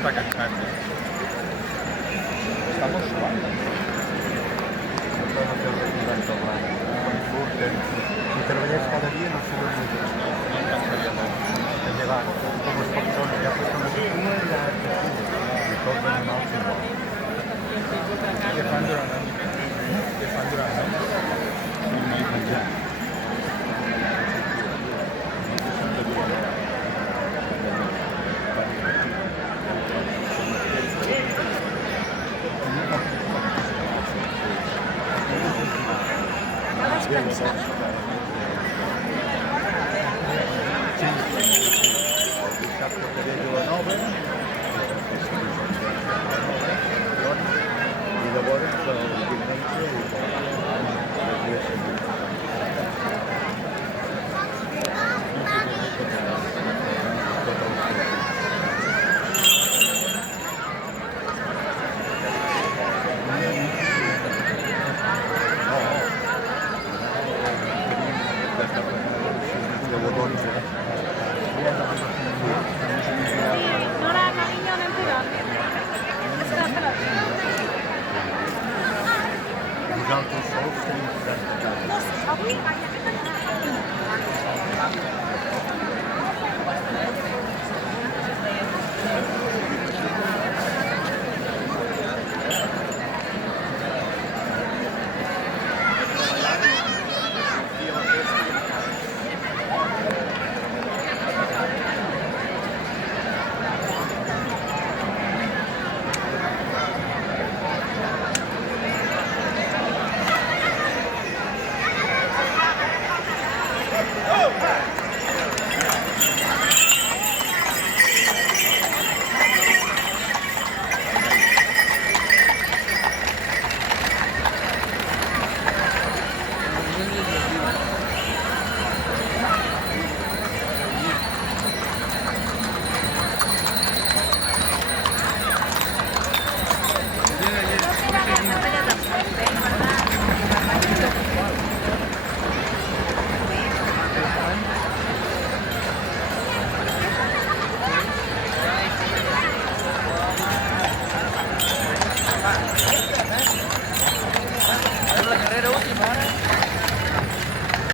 está cachando. Estamos suaves. Si te lo veías cada día, no se lo mucho. No em cansaria tant. De llevar, com es pot són, ja pues una cua i ja i tots els animals igual. Què fan durant l'any? Què fan durant l'any? No hi menjar.